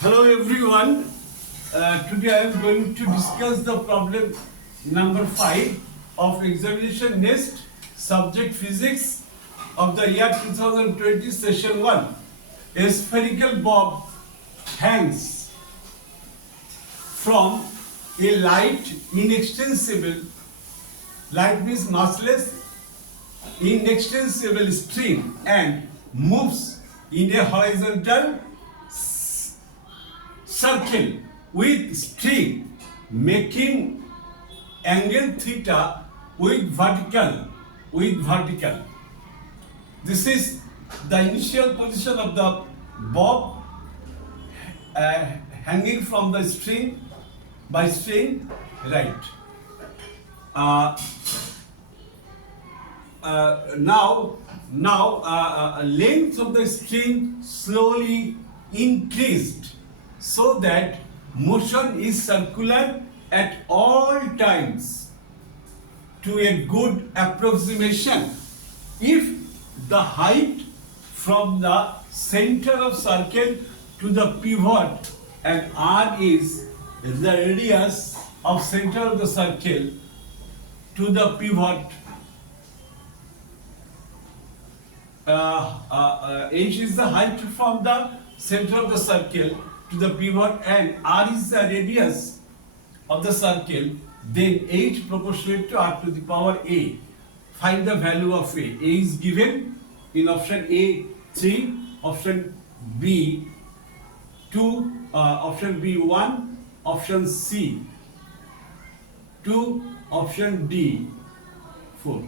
Hello everyone. Today I am going to discuss the problem number 5 of examination NEST subject physics of the year 2020 session 1. A spherical bob hangs from a light means massless inextensible string and moves in a horizontal circle with string making angle theta with vertical. This is the initial position of the bob hanging from the string by string, right. Now length of the string slowly increased so that motion is circular at all times to a good approximation. If the height from the center of circle to the pivot and r is the radius of center of the circle to the pivot, h is the height from the center of the circle to the pivot and r is the radius of the circle, then h proportionate to r to the power a. Find the value of a. A is given in option A 3, option B 2, option B 1, option C 2, option D 4.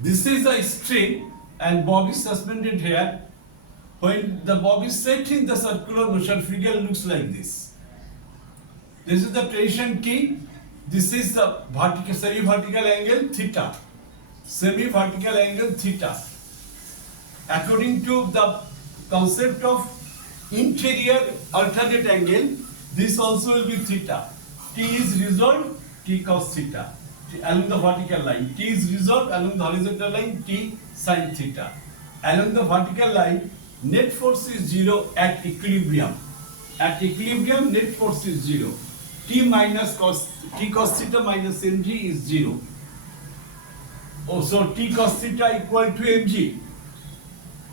This is a string and bob is suspended here. When the bob is set in the circular motion, figure looks like this. This is the tension T. This is the semi-vertical angle theta. Semi-vertical angle theta. According to the concept of interior alternate angle, this also will be theta. T is resolved, T cos theta. Along the vertical line, T is resolved along the horizontal line, T sin theta. Along the vertical line, net force is 0 at equilibrium. At equilibrium, net force is 0. T cos theta minus mg is 0. Oh, so T cos theta equal to mg.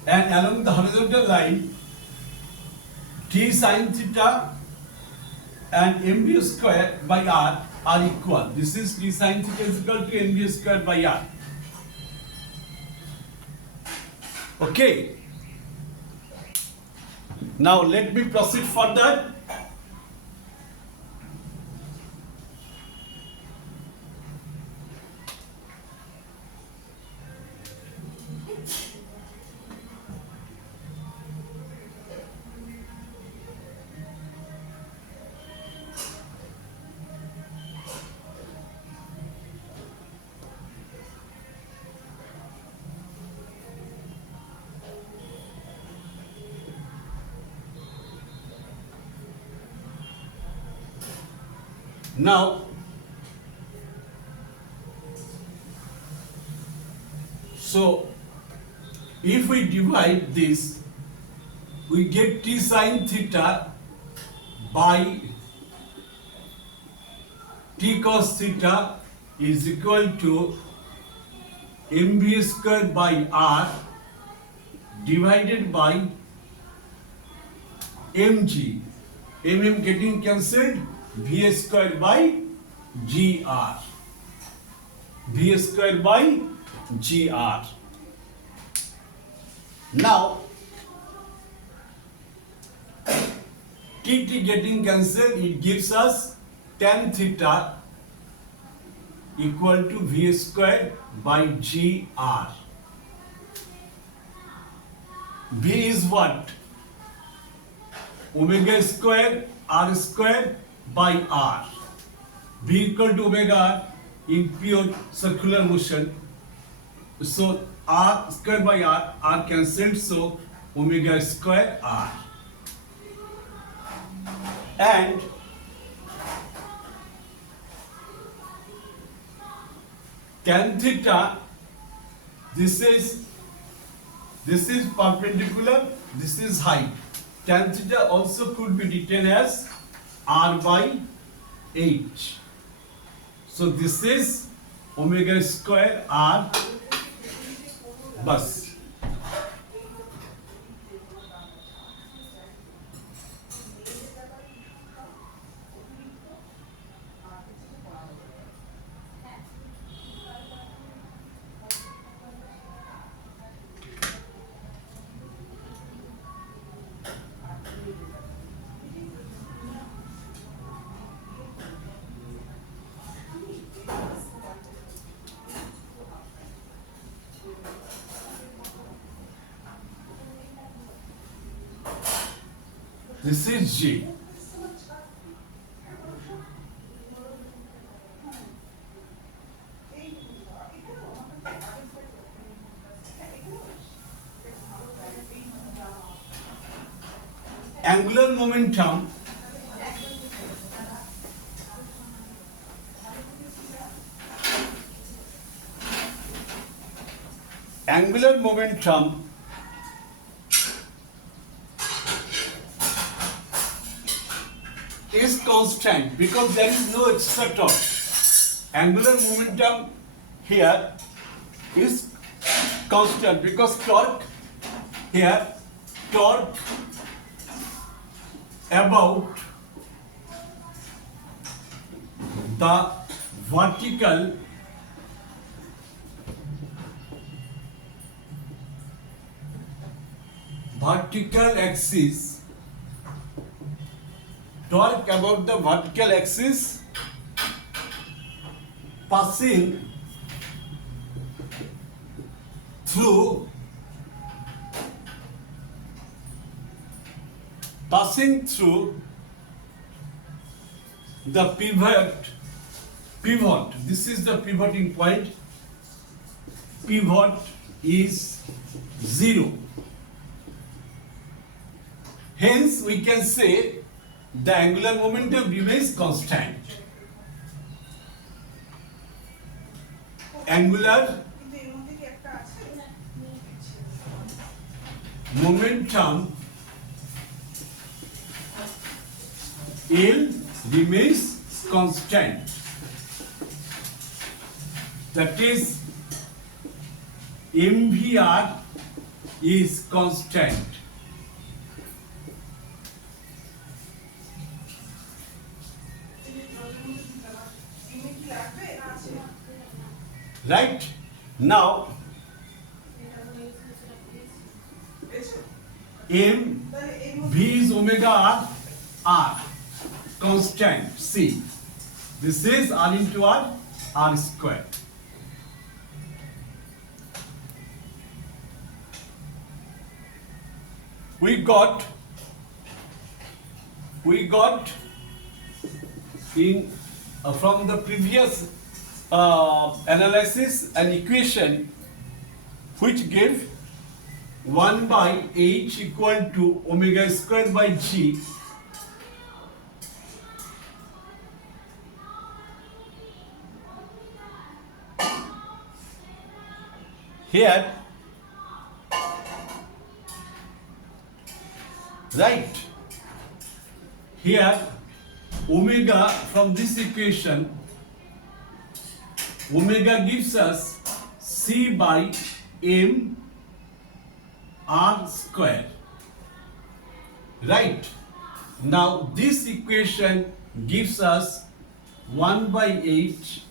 And along the horizontal line, T sin theta and mv square by r are equal. This is T sin theta is equal to mv square by r. Okay. Now let me proceed further. Now, so if we divide this, we get T sin theta by T cos theta is equal to mv square by r divided by mg. Getting cancelled. V square by GR. V square by GR. Now, TT getting cancelled, it gives us tan theta equal to V square by GR. V is what? Omega square R square by r. V equal to omega r in pure circular motion. So r square by r cancelled, so omega square r. And tan theta, this is perpendicular, this is height. Tan theta also could be written as r by h. So this is omega square r bus. This is G. Angular momentum is constant because there is no extra torque. Angular momentum here is constant because torque about the vertical axis, torque about the vertical axis passing through the pivot. This is the pivoting point. Pivot is 0. Hence, we can say the angular momentum remains constant. Angular momentum L remains constant. That is, MVR is constant. Right? Now, V is omega R, constant C. This is R into R square. We got in from the previous analysis an equation which gave 1 by h equal to omega square by g here, right? Here omega, from this equation, omega gives us c by m r square. Right? Now this equation gives us 1 by h.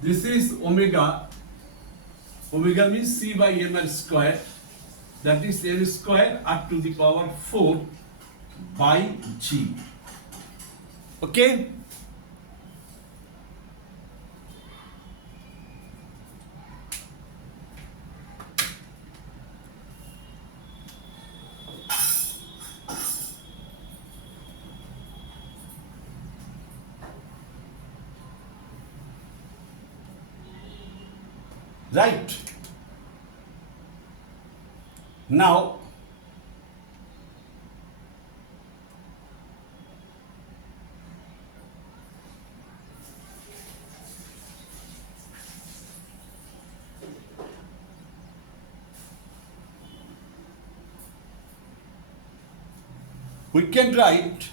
This is omega. Omega means c by m r square. That is m square r to the power 4 by g. Okay? Right? Now, we can write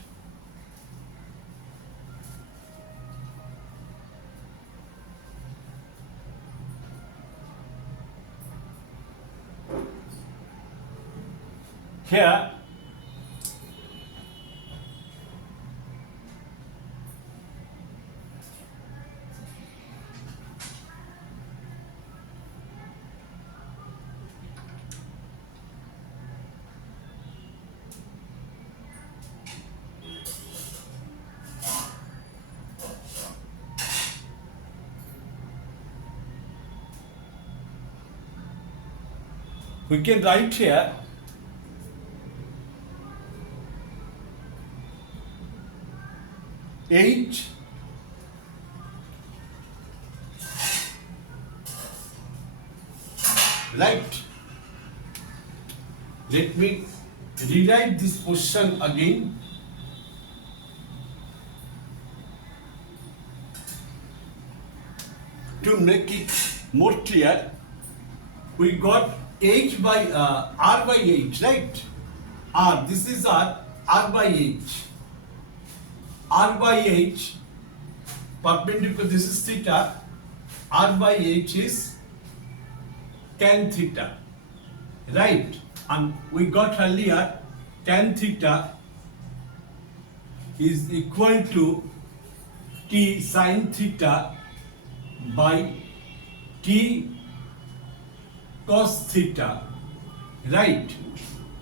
here we can write here H right. Let me rewrite this position again. To make it more clear, we got H by R by H, right? R, this is R by H. R by H, perpendicular, this is theta. R by H is tan theta, right? And we got earlier tan theta is equal to T sin theta by T cos theta, right?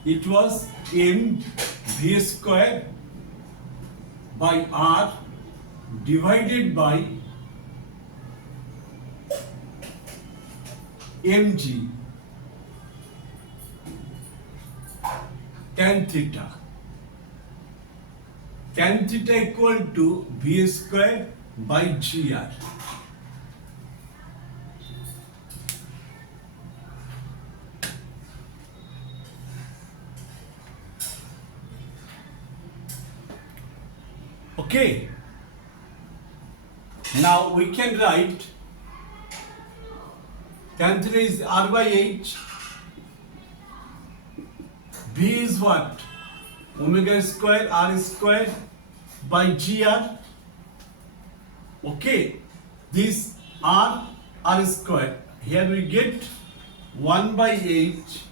It was M V square by R divided by mg tan theta. Tan theta equal to V square by GR. Okay. Now we can write tan theta is R by H. V is what? Omega square R square by GR. Okay. This R square. Here we get 1 by H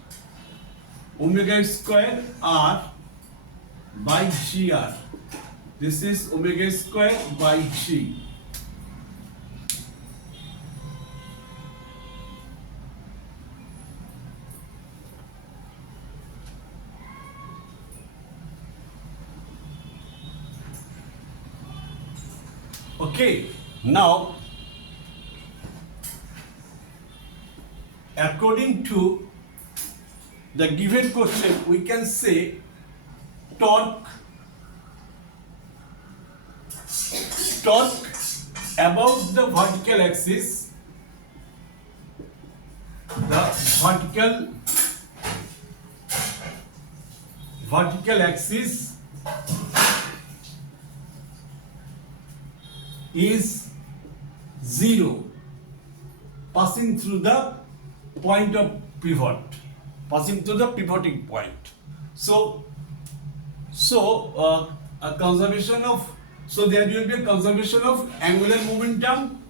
omega square R by GR. This is omega square by G. Okay, now according to the given question, we can say torque about the vertical axis, vertical axis is 0 passing through the point of pivot, passing through the pivoting point. So a conservation of, so there will be a conservation of angular momentum.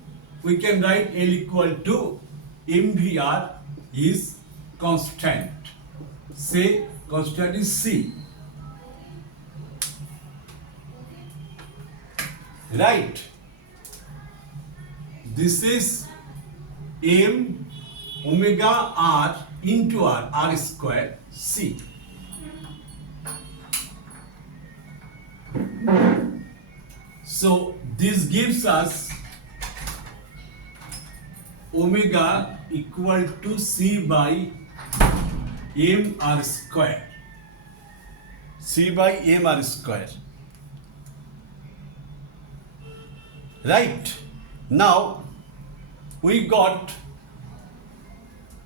We can write L equal to mvr is constant. Say constant is C. Right. This is m omega r into r square C. So this gives us omega equal to C by m r square. C by m r square. Right. Now we got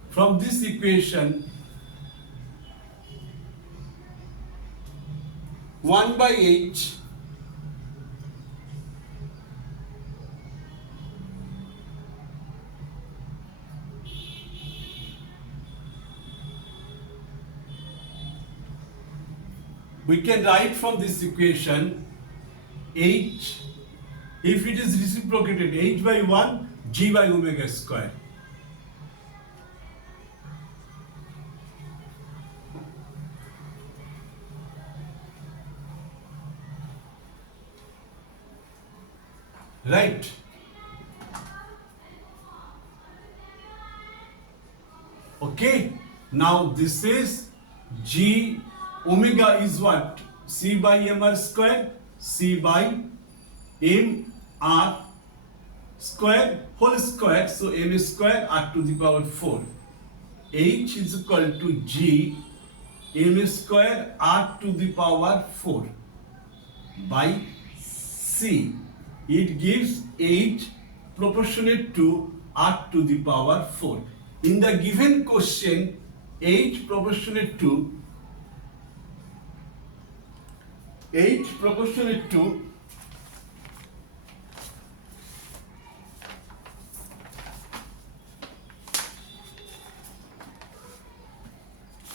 from this equation 1 by H we can write from this equation h, if it is reciprocated, h by 1 g by omega square. Right? Okay, now this is g, omega is what? C by mr square, C by m r square whole square, so m square r to the power 4. H is equal to g m square r to the power 4 by C. It gives h proportionate to r to the power 4. In the given question, h proportionate to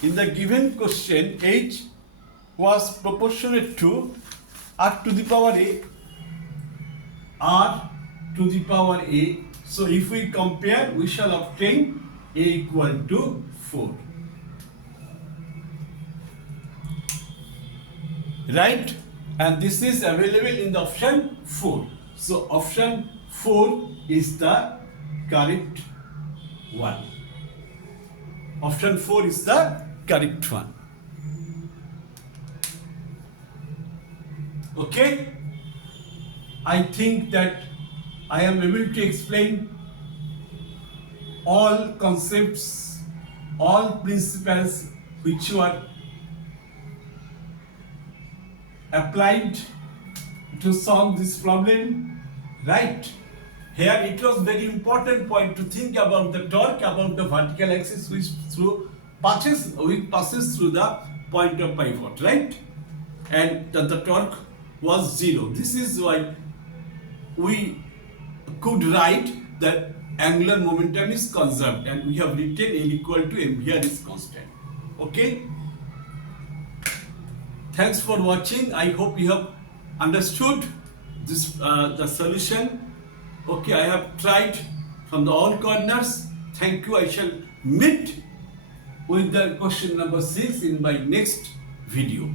in the given question, h was proportionate to r to the power a, r to the power a. So if we compare, we shall obtain a equal to 4. Right? And this is available in the option 4. So option 4 is the correct one. Option 4 is the correct one. Okay? I think that I am able to explain all concepts, all principles which were applied to solve this problem, right? Here it was very important point to think about the torque about the vertical axis which passes through the point of pivot, right? And the torque was 0. This is why we could write that angular momentum is conserved, and we have written L equal to mvr is constant. Okay? Thanks for watching. I hope you have understood this the solution. Okay, I have tried from the all corners. Thank you. I shall meet with the question number 6 in my next video.